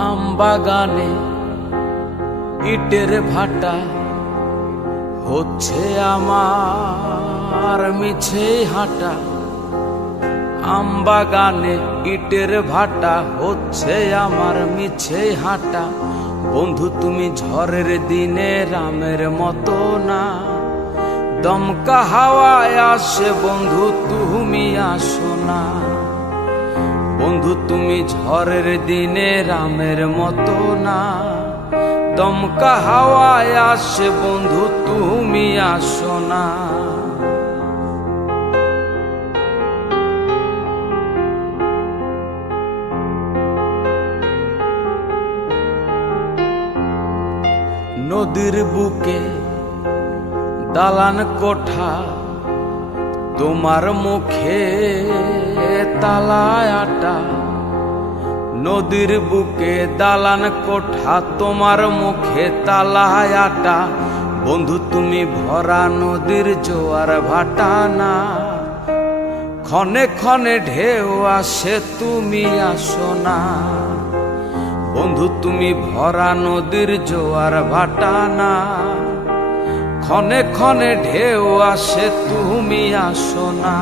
আমবাগানে ইটের ভাটা হচ্ছে আমার মিছে হাঁটা। আমবাগানে ইটের ভাটা হচ্ছে আমার মিছে হাঁটা। বন্ধু তুমি ঝড়ের দিনে রামের মতো না, দমকা হাওয়ায় আসে বন্ধু তুমি আসো না। বন্ধু তুমি ঝড়ের দিনে রামের মতো না, দমকা হাওয়ায় আসে বন্ধু তুমি আসো না। নদীর বুকে দালান কোঠা, তোমার মুখে তালায় আটা। নদীর বুকে দালান কোঠা, তোমার মুখে তালায় আটা। বন্ধু তুমি ভরা নদীর জোয়ার ভাটা না, ক্ষণে ক্ষণে ঢেউ আসে তুমি আসো না। বন্ধু তুমি ভরা নদীর জোয়ার ভাটা না, ক্ষণে ক্ষণে ঢেউ আসে তুমি আসো না।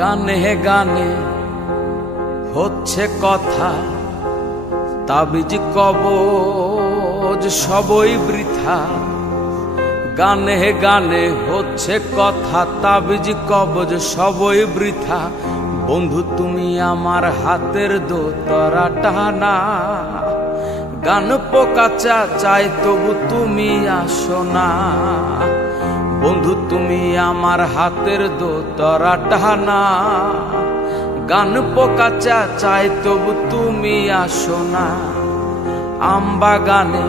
গানে গানে হচ্ছে কথা, তাবিজ কবজ সবই বৃথা। গানে গানে হচ্ছে কথা, তাবিজ কবজ সবই বৃথা। বন্ধু তুমি আমার হাতের দোতরা টানা, গান পোকা চাই তবু তুমি আসো না। বন্ধু তুমি আমার হাতের দোতরা টানা, গান পোকা চাই তবু তুমি আসো না। আমবাগানে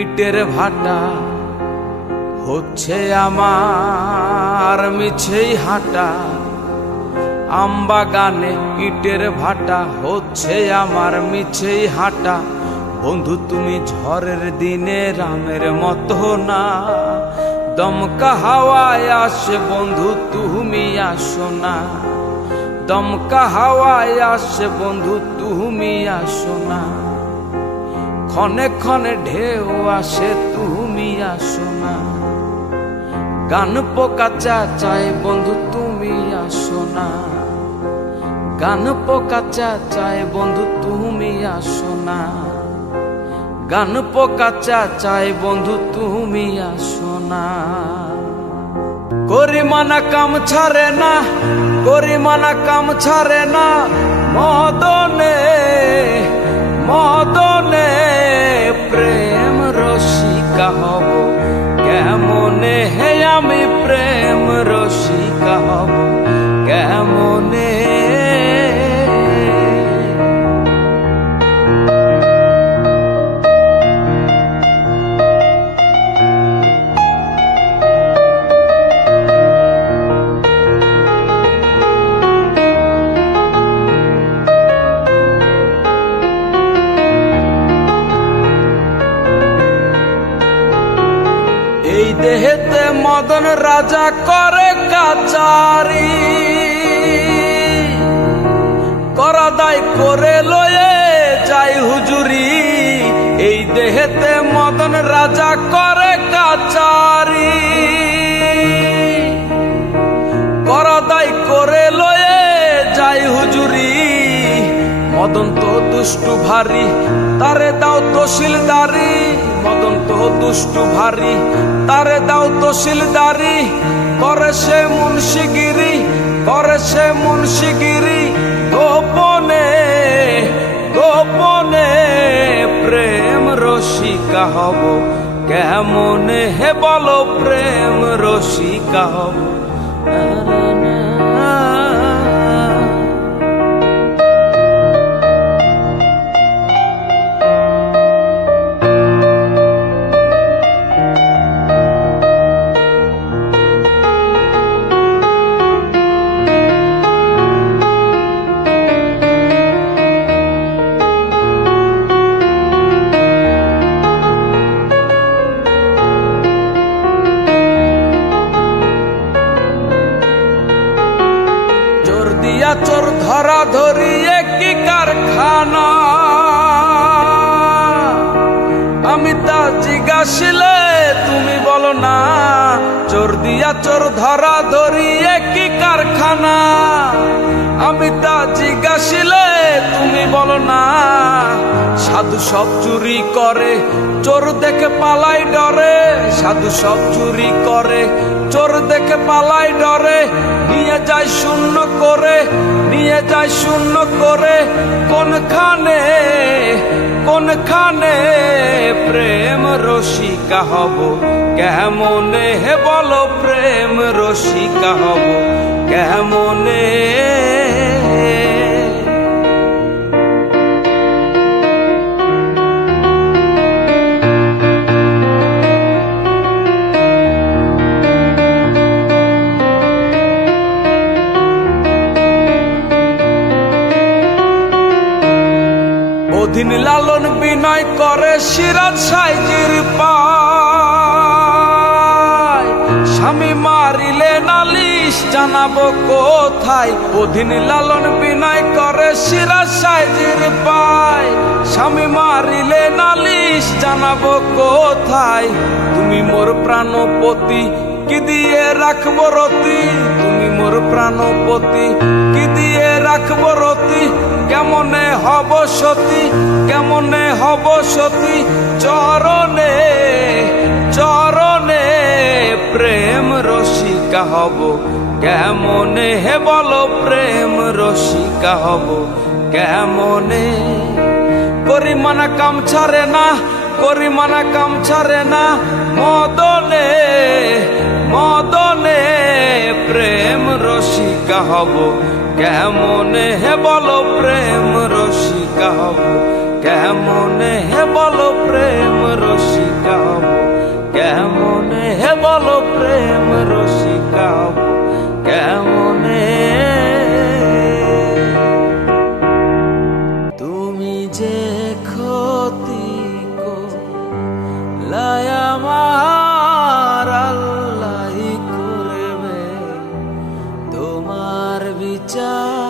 ইটের ভাটা হচ্ছে আমার মিছেই হাঁটা। আমবাগানে ইটের ভাটা হচ্ছে আমার মিছেই হাঁটা। বন্ধু তুমি ঝড়ের দিনে রামের মতো না, দমকা হাওয়ায় আসে বন্ধু তুমি আসো না। দমকা হাওয়ায় আসে বন্ধু তুমি আসো না, ক্ষণে ক্ষণে ঢেউ আসে তুমি আসো না। গান পোকা চাই বন্ধু তুমি আসো না। গান পোকা চাই বন্ধু তুমি আসো না। গান পোকা চাই বন্ধু তুমি আসো না। করিমানা কাম ছাড়ে না, করিমানা কাম ছাড়ে না। মদনে মদনে প্রেম রসিকা হব কেমনে, হে আমি প্রেম রসিকা হব কেমনে। এই দেহেতে মদন রাজা করে কাচারি, করা দায় করে লয়ে যাই হুজুরি। এই দেহেতে মদন রাজা করে কাচারি, করা দায় করে লয়ে যাই হুজুরি। মদন তো দুষ্টু ভারী, তারে দাও তহসিলদারি। মদন তো দুষ্টু ভারী, তারে দাও তহসিলদারি। করে সে মুন্সিগিরি, করে সে মুন্সিগিরি। গোপনে গোপনে প্রেম রসিকা হব কেমনে, হে বলো প্রেম রসিকা হব। দিয়া চোর ধরা ধরি একই কারখানা। আমি তা জিজ্ঞাসিলে তুমি বলো না, চোর দিয়া চোর ধরা ধরি একই কারখানা। আমি তা জিজ্ঞাসিলে তুমি বলো না, সাধু সব চুরি করে চোর দেখে পালাই ডরে। সাধু সব চুরি করে চোর দেখে পালাই ডরে। নিয়ে যায় শূন্য করে, নিয়ে যায় শূন্য করে। কোনখানে কোনখানে প্রেম রসিকা হব কেমনে, হে বলো প্রেম রসিকা হব কেমনে। অধীন লালন বিনয় করে সিরাজ সাইজির পায়। স্বামী মারিলে নালিশ জানাবো কোথায়। অধীন লালন বিনয় করে সিরাজ সাইজির পায়। স্বামী মারিলে নালিশ জানাবো কোথায়। তুমি মোর প্রাণপতি কি দিয়ে রাখবো রতি। তুমি মোর প্রাণপতি কি দিয়ে রাখবো রতি। কেমনে হব সতী, কেমনে হব সতী। চরণে চরণে প্রেম রসিকা হব কেমনে, হে বলো প্রেম রসিকা হব কেমনে। করি মানা কাম ছাড়ে না, করি মানা কাম ছাড়ে না। মদনে মদনে প্রেম রসিকা হব কেমনে, হে বলো প্রেম রসিকা হব কেমনে। হে বলো প্রেম রসিকা হব কেমনে, হে বলো প্রেম রসিকা হব কেমনে। তুমি যে ক্ষতি করলাই আমার আল্লাহই করবে তোমার বিচার।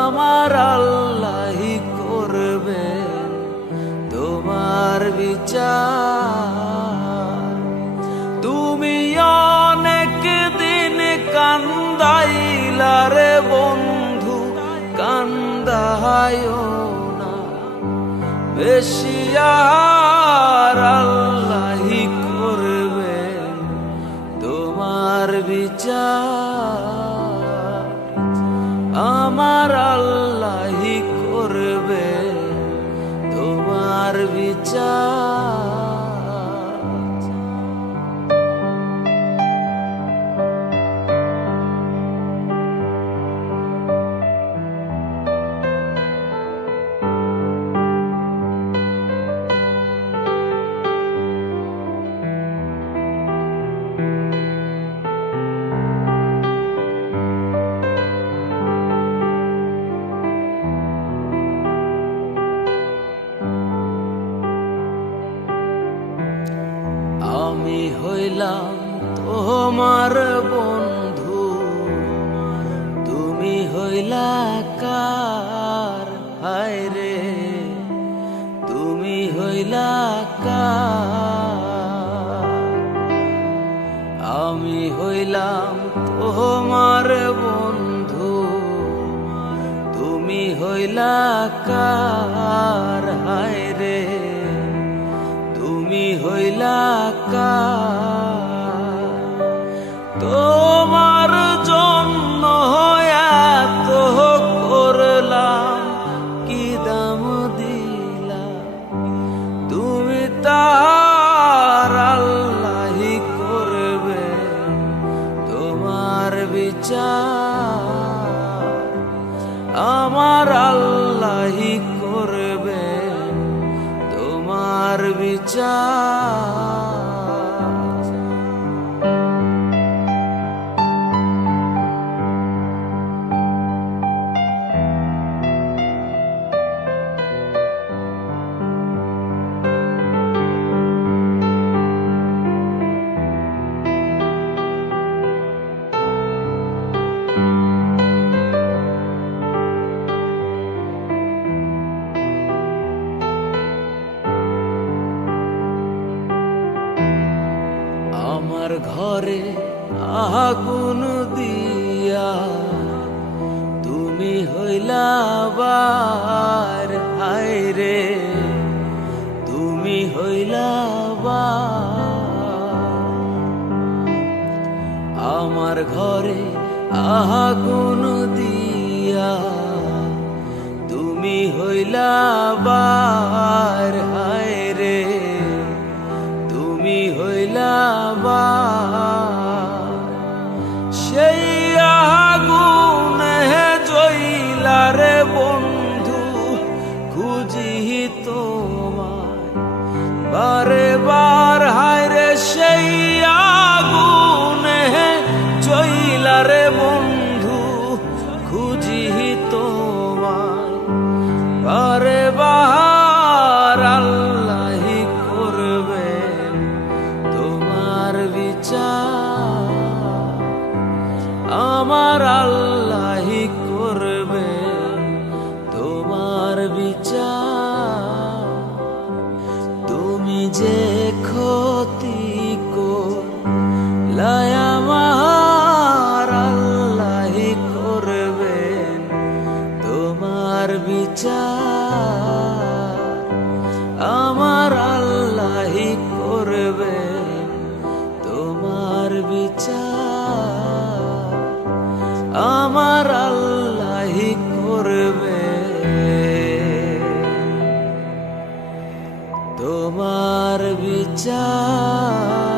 আমার আল্লাহই করবে তোমার বিচার। তুমি অনেক দিন কান্দাইলা রে বন্ধু, কান্দায়ও না বেশি আর। আল্লাহই করবে তোমার বিচার। আমার আল্লাহই করবে তোমার বিচার। আমি হইলাম তোমার বন্ধু, তুমি হইলা কার। হায় রে তুমি হইলা কার। আমি হইলাম তোমার বন্ধু, তুমি হইলা কার। হায় রে তুমি হইলা কার। তোমার জন্য এত করলাম কি দাম দিলাম। তুমি তার আল্লাহই করবে তোমার বিচার। আমার আল্লাহই করবে তোমার বিচার। ঘরে আগুন দিয়া তুমি হইলা বার, হায় রে তুমি হইলা বার। আমার ঘরে আগুন দিয়া তুমি হইলা বার, হায় রে তুমি হইলা বার। সেই আগুনে জ্বইলা রে বন্ধু খুঁজি তোমায় বারে বার, হায় রে সেই আগুনে জ্বইলা রে বন্ধু খুঁজি তোমায় বারে বার। আল্লাহি করবেন তোমার বিচার, আমার আল্লাহি করবেন তোমার বিচার। তুমি যে ক্ষতি করলাই আমার আল্লাহি করবেন তোমার বিচার, আমার আল্লাহি করবেন তোমার বিচার, আমার আল্লাহি করবেন তোমার বিচার।